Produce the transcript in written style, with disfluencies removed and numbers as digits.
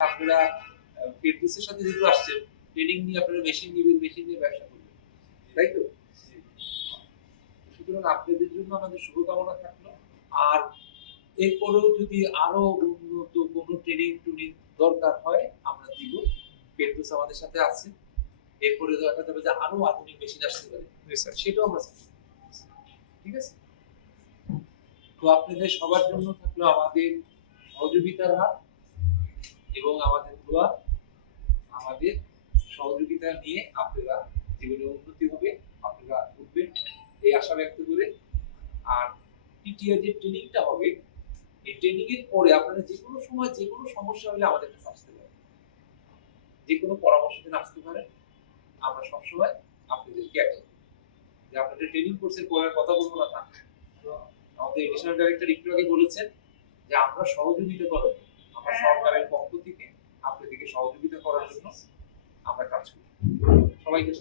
আপনারা ফেডরিক্সের সাথে যেহেতু আসছেন, ট্রেনিং নিয়ে আপনারা মেশিন নিবেন, মেশিন নিয়ে ব্যবসা করবেন, তাই তো? সুতরাং আপনাদের জন্য আমাদের শুভকামনা থাকলো। আর এরপরেও যদি আরো উন্নত কোনো ট্রেনিং টুনিং দরকার হয় আমরা দিব। ফেডরিক্স আমাদের সাথে আছে। এরপরে দেখা যাবে যে আরো আধুনিক মেশিন আসতে পারে, সেটাও আমরা চাই। ঠিক আছে? তো আপনাদের সবার জন্য থাকলো আমাদের সহযোগিতার হাত এবং আমাদের দোয়া। আমাদের সহযোগিতা নিয়ে আপনারা জীবনে উন্নতি হবে, আপনারা উঠবেন এই আশা ব্যক্ত করে। আর টিটিআই যে ট্রেনিংটা হবে, এই ট্রেনিং এর পরে আপনারা যে কোনো সময় যে কোনো সমস্যা হলে আমাদের কাছে আসতে পারেন, যে কোনো পরামর্শ দিন আসতে পারেন। আমরা সবসময় আপনাদেরকে অ্যাটেন্ড করব। যে আপনাদের ট্রেনিং কোর্সের পরে কথা বলবো না তা না। আমাদের এডিশনাল ডাইরেক্টর একটু আগে বলেছেন যে আমরা সহযোগিতা করার জন্য, আমরা সরকারের পক্ষ থেকে আপনাদেরকে সহযোগিতা করার জন্য আমরা কাজ করি। সবাইকে